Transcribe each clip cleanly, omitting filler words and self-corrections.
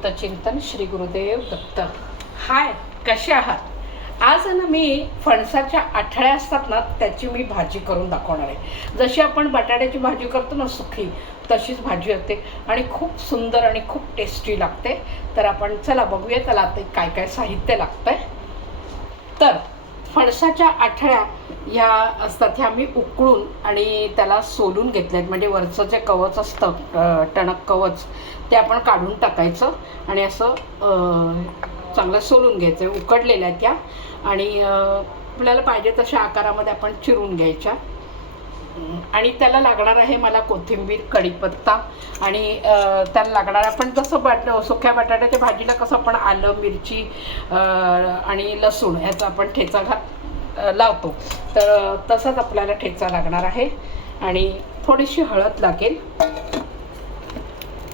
अवधूत चिंतन श्री गुरुदेव दत्त. हाय, कसे आहात? आज ना मी फणसाच्या आठळ्या असतात ना त्याची मी भाजी करून दाखवणार आहे. जशी आपण बटाट्याची भाजी करतो ना सुकी, तशीच भाजी होते आणि खूप सुंदर आणि खूप टेस्टी लागते. तर आपण चला बघूया त्याला आता काय काय साहित्य लागतंय. तर फणसाच्या आठळ्या ह्या असतात, ह्या मी उकळून आणि त्याला सोलून घेतल्यात. म्हणजे वरचं जे कवच असतं टणक कवच ते आपण काढून टाकायचं आणि असं चांगलं सोलून घ्यायचं. उकडलेल्या त्या आणि आपल्याला पाहिजे तशा आकारामध्ये आपण चिरून घ्यायच्या. आणि त्याला लागणार आहे मला कोथिंबीर, कढीपत्ता आणि त्याला लागणार आपण जसं सुक्या बटाट्याच्या भाजीला कसं आपण आलं, मिरची आणि लसूण याचा आपण ठेचा लावतो, तर तसंच आपल्याला ठेचा लागणार आहे. आणि थोडीशी हळद लागेल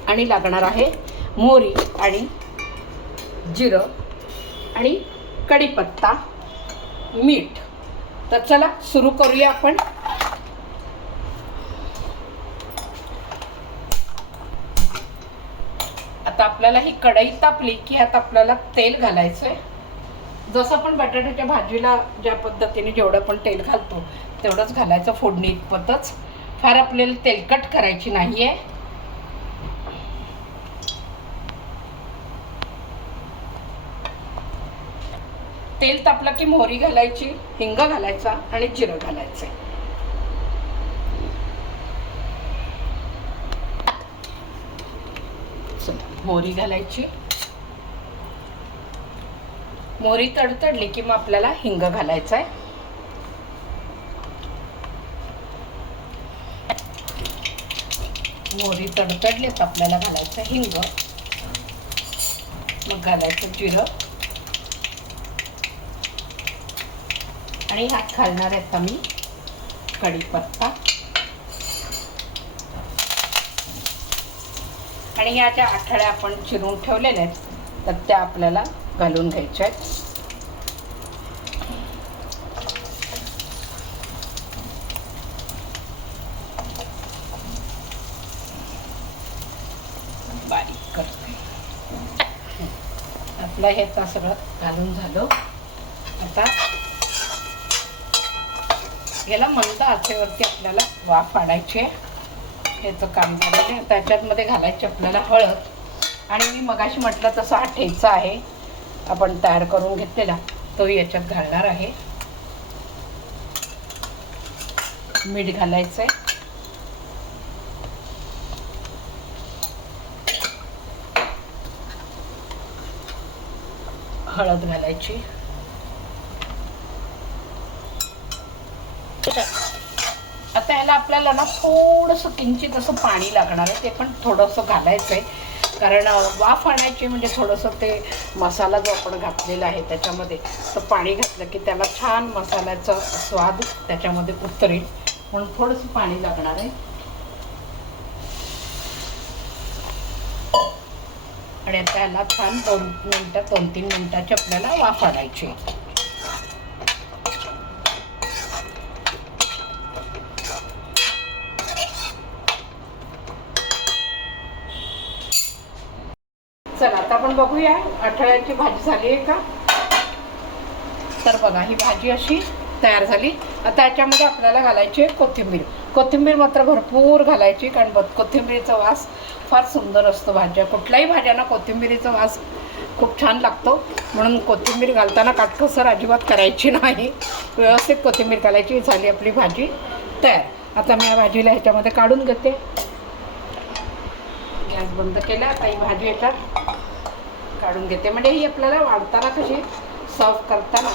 आणि लागणार आहे मोहरी आणि जिरं आणि कढीपत्ता, मीठ. तर चला सुरू करूया आपण. आता आपल्याला ही कढई तापली की आता आपल्याला तेल घालायचं आहे. जसं आपण बटाट्याच्या भाजीला ज्या पद्धतीने जेवढं आपण तेल घालतो तेवढंच घालायचं, फोडणी इतपतच. फार आपल्याला तेलकट करायची नाही आहे. तेल तापलं की मोहरी घालायची, हिंग घालायचा आणि जिरं घालायचं. मोहरी घालायची. मोहरी तडतडली की मग आपल्याला हिंग घालायचा आहे. मोहरी तडतडली तर आपल्याला घालायचं हिंग, मग घालायचं जिरं आणि ह्यात घालणार आहे आता मी कढीपत्ता. आणि ह्या ज्या आठळ्या आपण चिरून ठेवलेल्या आहेत तर त्या आपल्याला घालून घ्यायच्या आहेत. बारीक करते. आपलं हे आता सगळं घालून झालं. आता याला मंद आचेवरती आपल्याला वाफ आणायची आहे. ह्याचं काम झालेलं. त्याच्यामध्ये घालायची आपल्याला हळद. आणि मी मगाशी म्हटलं तसं हा ठेचा आहे आपण तयार करून घेतलेला, तो याच्यात घालणार आहे. मीठ घालायचं आहे. हळद घालायची. आता ह्याला आपल्याला ना थोडंसं किंचित असं पाणी लागणार आहे. ते पण थोडंसं घालायचं आहे, कारण वाफ आणायची. म्हणजे थोडंसं ते मसाला जो आपण घातलेला आहे त्याच्यामध्ये तर पाणी घातलं की त्याला छान मसाल्याचा स्वाद त्याच्यामध्ये उतरेल, म्हणून थोडंसं पाणी लागणार आहे. आणि आता ह्याला छान 2-3 मिनिटाची आपल्याला वाफ आणायची. चला आता आपण बघूया आठळ्याची भाजी झाली आहे का. तर बघा ही भाजी अशी तयार झाली. आता याच्यामध्ये आपल्याला घालायची आहे कोथिंबीर. कोथिंबीर मात्र भरपूर घालायची, कारण कोथिंबीरीचा वास फार सुंदर असतो. कुठल्याही भाज्यांना कोथिंबीरीचा वास खूप छान लागतो, म्हणून कोथिंबीर घालताना काटकसर अजिबात करायची नाही. व्यवस्थित कोथिंबीर घालायची. झाली आपली भाजी तयार. आता मी या भाजीला ह्याच्यामध्ये काढून घेते. गॅस बंद केला. आता ही भाजी याच्यात काढून घेते. म्हणजे ही आपल्याला वाढताना कशी सर्व करताना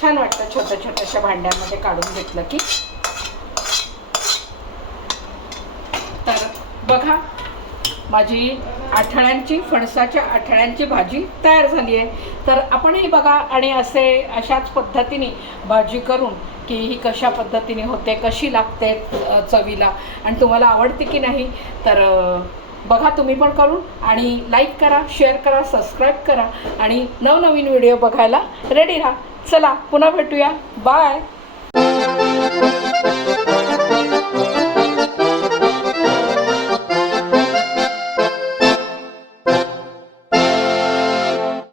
छान वाटतं. छोट्या छोट्याशा भांड्यामध्ये काढून घेतलं की. तर बघा माझी फणसाच्या आठळ्यांची भाजी तयार झाली आहे. तर आपणही बघा आणि अशाच पद्धतीने भाजी करून की ही कशा पद्धतीने होते, कशी लागते चवीला आणि तुम्हाला आवडते की नाही. तर बघा तुम्ही पण करून. आणि लाईक करा, शेअर करा, सबस्क्राईब करा आणि नवनवीन व्हिडिओ बघायला रेडी राहा. चला पुन्हा भेटूया. बाय.